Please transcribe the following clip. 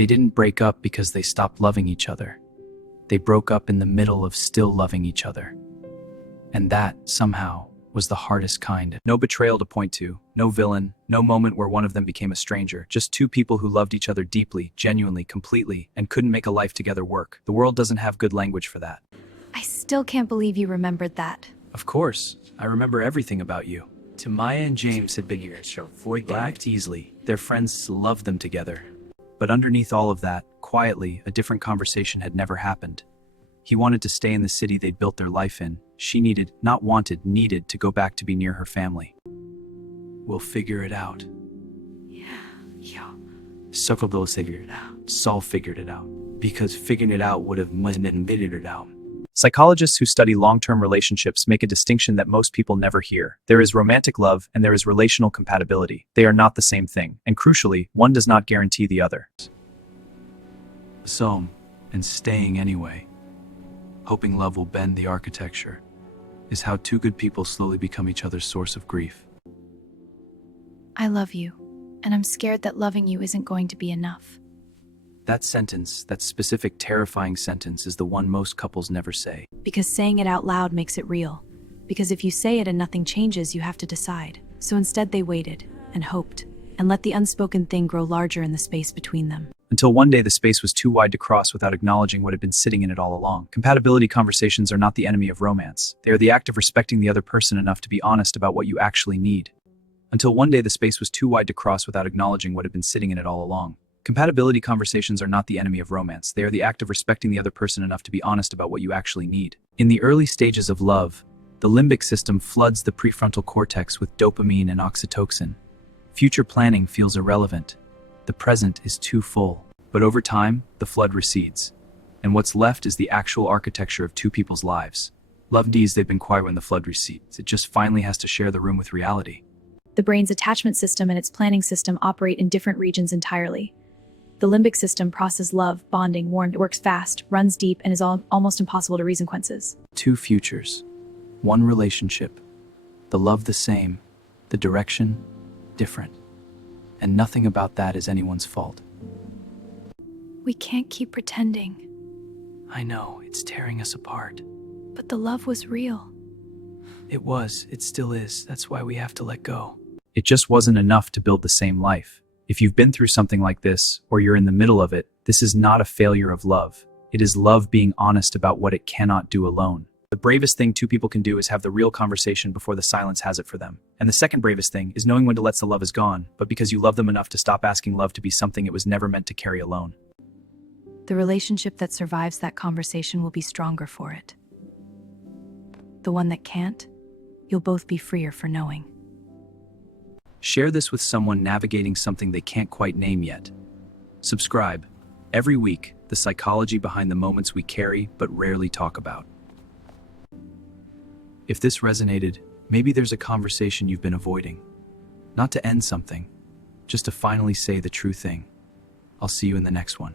They didn't break up because they stopped loving each other. They broke up in the middle of still loving each other. And that, somehow, was the hardest kind. No betrayal to point to, no villain, no moment where one of them became a stranger, just two people who loved each other deeply, genuinely, completely, and couldn't make a life together work. The world doesn't have good language for that. I still can't believe you remembered that. Of course, I remember everything about you. Tamaya and James had been blacked easily. Their friends loved them together. But underneath all of that, quietly, a different conversation had never happened. He wanted to stay in the city they'd built their life in. She needed, not wanted, needed to go back to be near her family. We'll figure it out. Yeah. Several of those figured it out. Saul figured it out. Because figuring it out would have figured it out. Psychologists who study long-term relationships make a distinction that most people never hear. There is romantic love and there is relational compatibility. They are not the same thing, and crucially, one does not guarantee the other. So, and staying anyway, hoping love will bend the architecture, is how two good people slowly become each other's source of grief. I love you, and I'm scared that loving you isn't going to be enough. That sentence, that specific terrifying sentence, is the one most couples never say. Because saying it out loud makes it real. Because if you say it and nothing changes, you have to decide. So instead they waited, and hoped, and let the unspoken thing grow larger in the space between them. Until one day the space was too wide to cross without acknowledging what had been sitting in it all along. Compatibility conversations are not the enemy of romance. They are the act of respecting the other person enough to be honest about what you actually need. Until one day the space was too wide to cross without acknowledging what had been sitting in it all along. Compatibility conversations are not the enemy of romance. They are the act of respecting the other person enough to be honest about what you actually need. In the early stages of love, the limbic system floods the prefrontal cortex with dopamine and oxytocin. Future planning feels irrelevant. The present is too full. But over time, the flood recedes. And what's left is the actual architecture of two people's lives. Love D's, they've been quiet when the flood recedes. It just finally has to share the room with reality. The brain's attachment system and its planning system operate in different regions entirely. The limbic system processes love, bonding, warmth, works fast, runs deep, and is almost impossible to reason consequences. Two futures, one relationship, the love the same, the direction different. And nothing about that is anyone's fault. We can't keep pretending. I know, it's tearing us apart. But the love was real. It was, it still is, that's why we have to let go. It just wasn't enough to build the same life. If you've been through something like this, or you're in the middle of it, this is not a failure of love. It is love being honest about what it cannot do alone. The bravest thing two people can do is have the real conversation before the silence has it for them. And the second bravest thing is knowing when to let the love is gone, but because you love them enough to stop asking love to be something it was never meant to carry alone. The relationship that survives that conversation will be stronger for it. The one that can't, you'll both be freer for knowing. Share this with someone navigating something they can't quite name yet. Subscribe. Every week, the psychology behind the moments we carry but rarely talk about. If this resonated, maybe there's a conversation you've been avoiding. Not to end something, just to finally say the true thing. I'll see you in the next one.